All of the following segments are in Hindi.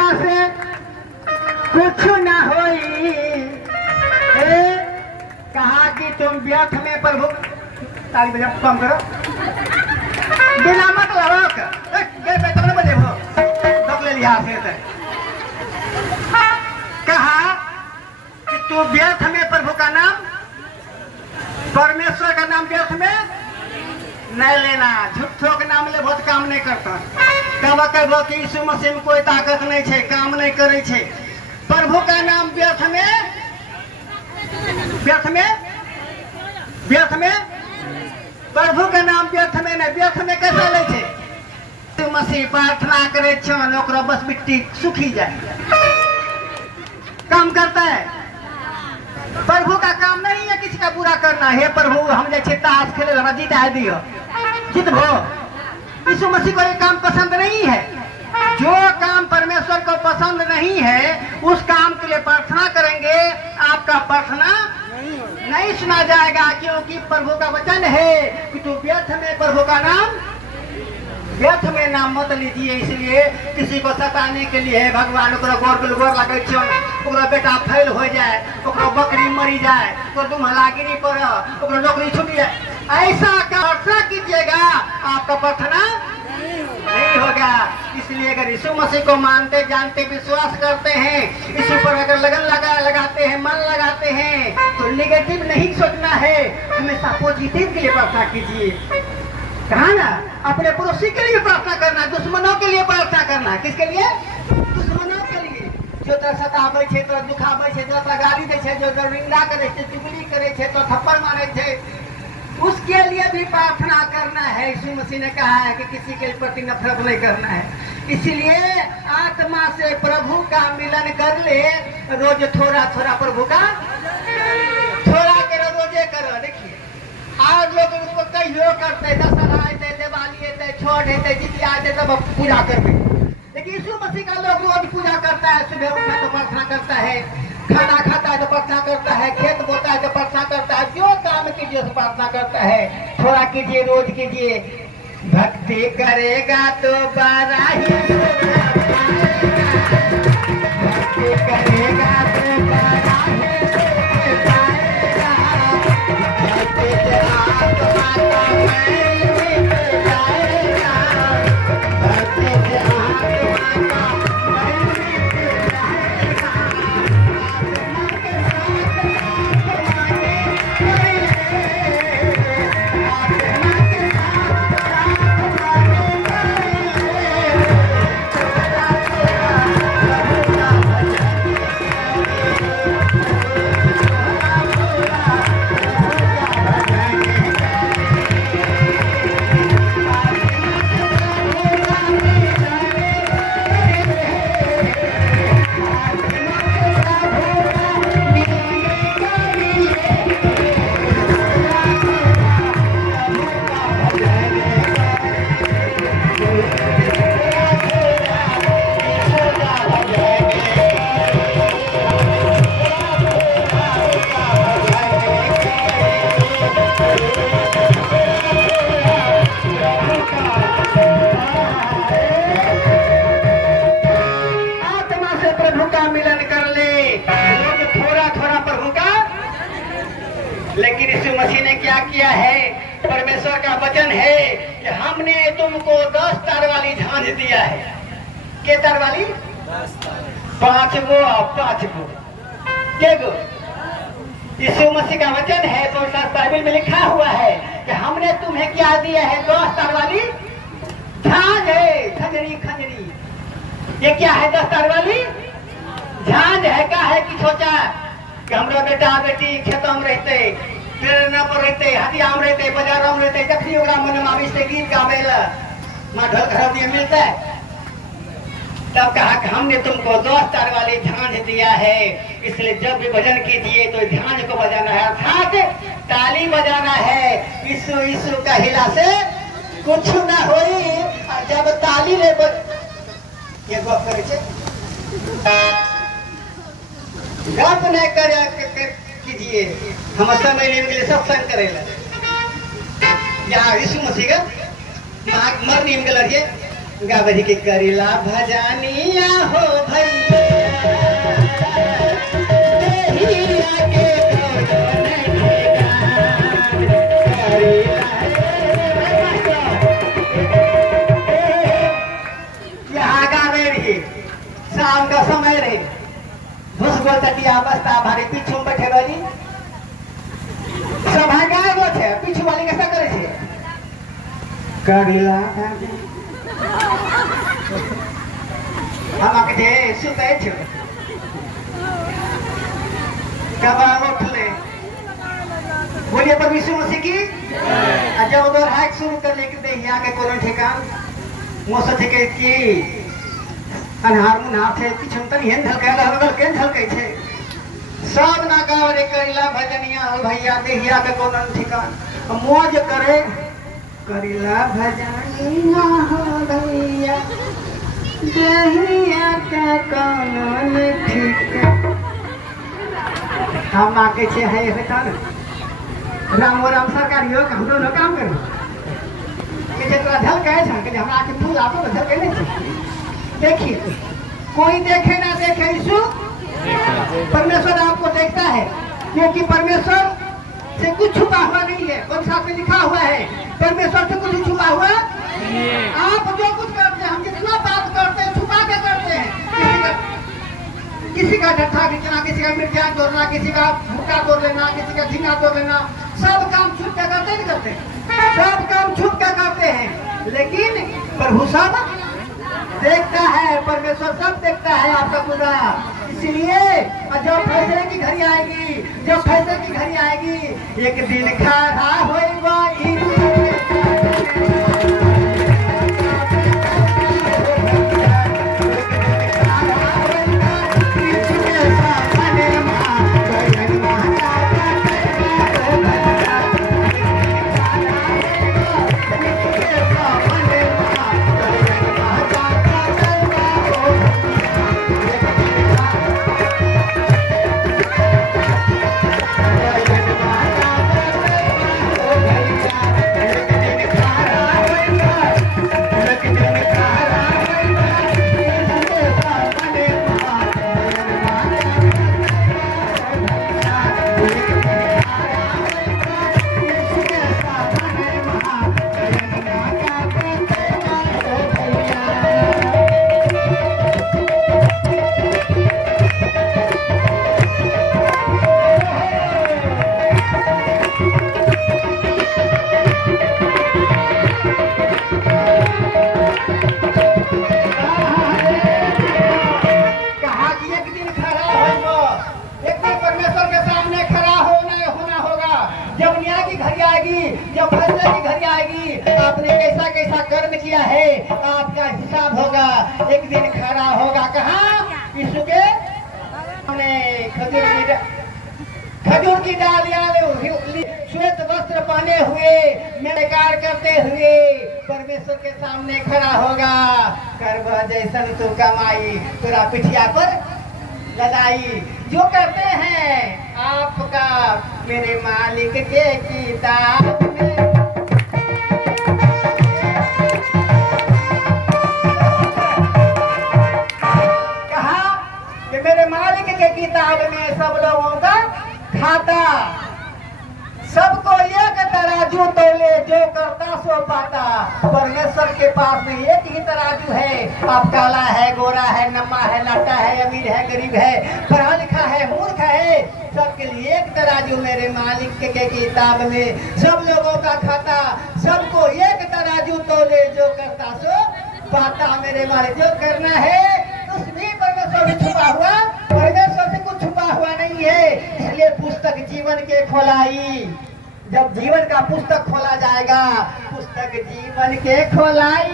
कहला से कुछ न होई। कहा कि तुम व्यर्थ में प्रभु ताली बजा कम करो बिना मतलब तुमने बजे हो दब ले लिया से कहा कि तू व्यर्थ में प्रभु का नाम परमेश्वर का नाम व्यर्थ में नहीं लेना। झूठों के नाम ले बहुत काम नहीं करता। कब कहो कि यीशु मसीह में कोई ताकत नहीं है, काम नहीं करे छे। प्रभु का नाम व्यर्थ में प्रभु का नाम व्यर्थ में नहीं। व्यर्थ में कैसे ले छे? यीशु मसीह प्रार्थना करे छन ओकरा बस मिट्टी सूखी जाए, काम करता है। प्रभु का काम नहीं है किसी का बुरा करना। हे प्रभु हम जैसे ताश खेले हमरा जीता दियो जीतबो। यीशु मसीह को ये काम पसंद नहीं है। जो काम परमेश्वर को पसंद नहीं है उस काम के लिए प्रार्थना करेंगे, आपका प्रार्थना नहीं सुना जाएगा। क्योंकि प्रभु का वचन है कि तू व्यर्थ में प्रभु का नाम व्यर्थ में नाम मत लीजिए। इसलिए किसी को सताने के लिए भगवान गोर लगे छो बेटा फेल हो जाए, बकरी मरी जाए, तो दुम्हला गिरी पर नौकरी छूट जाए, ऐसा प्रार्थना कीजिएगा, आपका प्रार्थना नहीं होगा। इसलिए अगर यीशु मसीह को मानते जानते विश्वास करते हैं, यीशु पर अगर लगन लगाते हैं, मन लगाते हैं, तो नेगेटिव नहीं सोचना है, हमेशा पॉजिटिव के लिए प्रार्थना कीजिए। कहा ना अपने पड़ोसी के लिए प्रार्थना करना, दुश्मनों के लिए प्रार्थना करना। किसके लिए? दुश्मनों के लिए। जो तो सतावे छे, तो दुखावे छे, जो तो गाली दे छे, जो तो निंदा करे छे, चुगली करे छे, तो थप्पड़ मारे छे, उसके लिए भी प्रार्थना करना है। यीशु मसीह ने कहा है कि किसी के प्रति नफरत नहीं करना है। इसलिए आत्मा से प्रभु का मिलन कर ले। रोज थोड़ा थोड़ा प्रभु का थोड़ा करो, रोजे करो। देखिए आज लोग उसको कहियो करते, दशहरा आते, दिवाली आते, छठ आते, जितिया आते, सब पूजा करते। लेकिन यीशु मसीह का लोग रोज पूजा करता है। सुबह उठा तो प्रार्थना करता है, खाना खाता है तो प्रार्थना करता है, खेत बोता है तो प्रार्थना करता है, जो काम कीजिए तो प्रार्थना करता है। थोड़ा कीजिए, रोज कीजिए। भक्ति करेगा तो बड़ा ही भक्ति करेगा तो बड़ा ही पाएगा। भक्ति से आत्मा का मैल मिट जाएगा। भक्ति से आत्मा का मैल मिट जाएगा। लेकिन यीशु मसीह ने क्या किया है? परमेश्वर का वचन है कि हमने तुमको 10 तार वाली झांझ दिया है। के तार वाली? 5 गो और 5 गो। के गो? यीशु मसीह का वचन है, तो बाइबल में लिखा हुआ है कि हमने तुम्हें क्या दिया है? 10 तार वाली झांझ है। खंजरी ये क्या है? 10 तार वाली झांझ है। क्या है कि सोचा कि हमरा बेटा बेटी खेतों में रहते, प्रेरणा पर रहते, हटिया में रहते, बाजार में रहते, जखनी ओकरा मन में आवे से गीत गावे ला मां ढोल घर दिए मिलता है। तब कहा कि हमने तुमको 10 तार वाली झांझ दिया है, इसलिए जब भी भजन कीजिए तो झांझ को बजाना है, अर्थात ताली बजाना है। यीशु यीशु का हिला से कुछ ना होई। जब ताली ले ये गप करे छे, गप नहीं कर कीजिए। हम समय लेने के लिए सत्संग करेला यहाँ यीशु मसीह का मर नियम के लड़िए गावरी के करीला भजानिया हो भैया देहिया के कौन ठेकान करीला यहाँ गावे रही शाम का समय रहे घुस गो तटिया बस्ता भारी पीछू में बैठे रही सभा गाय गो छे पीछू वाली कैसा करे छे करीला हम आके सुते छे कब उठले बोलिए परमेश्वर मसीह की जब उधर हाइक शुरू कर ले के यहाँ के कोनो ठिकान मोस ठेके की अनहार मुनहार छे पीछे तन हेन झलके लगल केन झलके छे सब ना गाँव रे करीला भजनिया हो भैया देहिया के कोनो ठिकान मौज करे करीला भजनिया हो भैया देहिया के कोनो ठिकान हम आके छे है बेटा राम राम सरकारियो हम दोनों काम करो के जे तोरा झलके छ के हमरा के फूल आपो झलके नहीं छे देखिए कोई देखे ना देखे यीशु परमेश्वर आपको देखता है क्योंकि परमेश्वर से कुछ छुपा हुआ नहीं है और साथ में लिखा हुआ है परमेश्वर से कुछ छुपा हुआ आप जो कुछ करते हैं हम जितना बात करते हैं छुपा के करते हैं किसी का डंठा खींचना किसी का मिर्चा तोड़ना किसी का भूखा तोड़ लेना किसी का झींगा तोड़ लेना सब काम छुप के करते नहीं करते सब काम छुप के करते हैं लेकिन प्रभु सब देखता है परमेश्वर सब देखता है आपका पूरा इसलिए जब फैसले की घड़ी आएगी जब फैसले की घड़ी आएगी एक दिन खड़ा होएगा कर्म किया है आपका हिसाब होगा एक दिन खड़ा होगा कहाँ यीशु के खजूर की डालियां श्वेत वस्त्र पहने हुए मेकार करते हुए परमेश्वर के सामने खड़ा होगा कर्म जैसन तू कमाई तेरा पिठिया पर लदाई जो करते हैं आपका मेरे मालिक के किताब में मेरे मालिक के किताब में सब लोगों का खाता सबको एक तराजू तोले जो करता सो पाता परमेश्वर के पास में एक ही तराजू है आप काला है गोरा है नम्मा है लाटा है अमीर है गरीब है पढ़ा लिखा है मूर्ख है सबके लिए एक तराजू मेरे मालिक के किताब में सब लोगों का खाता सबको एक तराजू तोले जो करता सो पाता मेरे मालिक जो करना है उसमें परमेश्वर भी छुपा हुआ परमेश्वर से कुछ छुपा हुआ नहीं है इसलिए पुस्तक जीवन के खोलाई जब जीवन का पुस्तक खोला जाएगा पुस्तक जीवन के खोलाई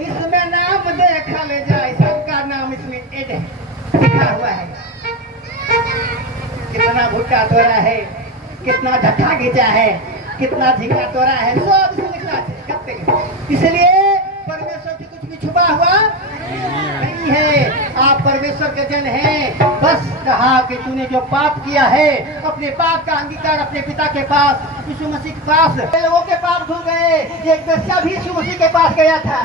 इसमें नाम देखा ले जाए सबका नाम इसमें लिखा हुआ है कितना भुट्टा तोड़ा है कितना झट्ठा खींचा है कितना झींगा तोड़ा है सब इसमें लिखा है इसलिए परमेश्वर से कुछ भी छुपा हुआ नहीं है आप परमेश्वर के जन हैं। बस कहा कि तूने जो पाप किया है, अपने पाप का अंगीकार अपने पिता के पास, यीशु मसीह के पास। लोगों के पाप धुल गए। एक बच्चा भी यीशु मसीह के पास गया था,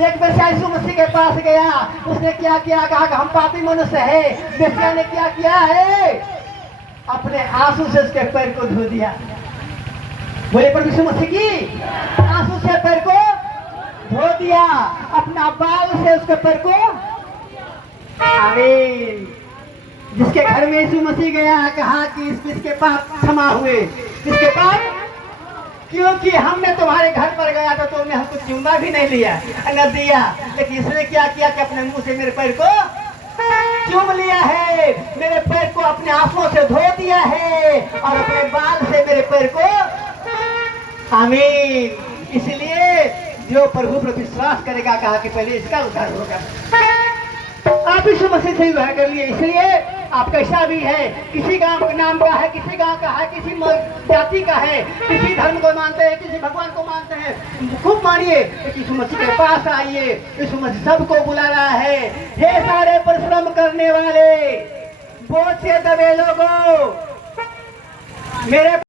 एक बच्चा यीशु मसीह के पास गया। उसने क्या किया? कहा कि हम पापी मनुष्य है। बच्चा ने क्या किया है? अपने आंसू से उसके पैर को धो दिया। बोले पर यीशु मसीह की आंसू से पैर को धो दिया, अपना बाल से उसके पैर को। आमीन। जिसके घर में यीशु मसीह गया, कहा कि इसके पाप क्षमा हुए। इसके पाप, क्योंकि हमने तुम्हारे घर पर गया तो तुमने हमको चुम्मा भी नहीं लिया, न दिया, लेकिन इसने क्या किया कि अपने मुंह से मेरे पैर को चूम लिया है, मेरे पैर को अपने आंसुओं से धो दिया है और अपने बाल से मेरे पैर को। आमीन। इसलिए जो प्रभु पर विश्वास करेगा, कहा कि पहले इसका उद्धार होगा। आप यीशु मसीह से विवाह कर लिए। इसलिए आप कैसा भी है, किसी गांव का नाम का है, किसी गांव का है, किसी जाति का है, किसी धर्म को मानते हैं, किसी भगवान को मानते हैं, खूब मानिए। यीशु मसीह के पास आइए। यीशु मसीह सबको बुला रहा है। हे सारे परिश्रम करने वाले, बोझ से दबे लोगों, मेरे